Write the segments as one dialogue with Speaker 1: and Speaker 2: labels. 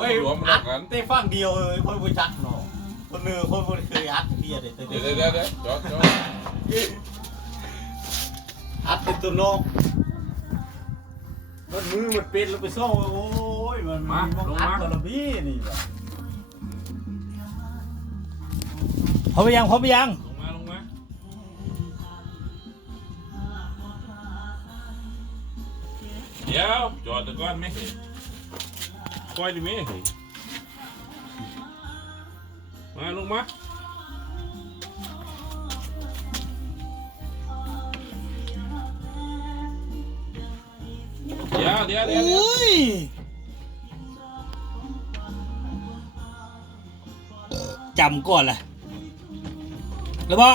Speaker 1: เฮ้ย
Speaker 2: รวม
Speaker 1: อั
Speaker 2: รั
Speaker 1: ด
Speaker 2: กกัน
Speaker 1: ได้ฟังเดียวเลยคนบ่จักเนาะคนหนึงคนบ่เคยอัดเดียวเด้
Speaker 2: เดี๋ยวเดี๋ยวเดี๋ยวเดี๋ยวจอดจอด
Speaker 1: อัดเป็นตัวนอกมันมือมันเป็นแล้วไปซ่องโอ้ยมันมันมองอัดกระบี่นี่ว่ะ
Speaker 3: พร้อมไปยังพร้อมไปยัง
Speaker 2: ลงมาลงมาเดี๋ยวจอดแต่ก่อนไหมปล่ อยดิไหมมาลงมาเดี๋ยวเดี๋ยวเดี๋ยว
Speaker 3: อุ้ยจำก่อนล่ะแล้วก็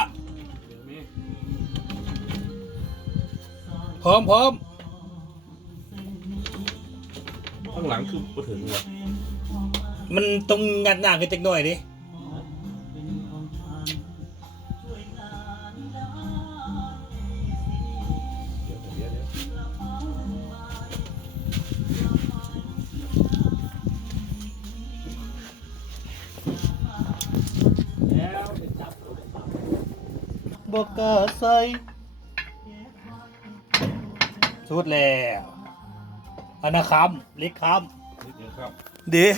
Speaker 3: พร้อมพร้อมา
Speaker 2: งหลังคือมาถึงวะ
Speaker 3: มันตรงงัดหน้ากันจักหน่อยดิ
Speaker 2: เดี๋ยวเดี๋ยวเดี๋ยว
Speaker 3: บอกกาใส่สุดแล้ว อันนะคำเล็กค
Speaker 2: นิดเดียวครับำ
Speaker 3: เดี๋ยว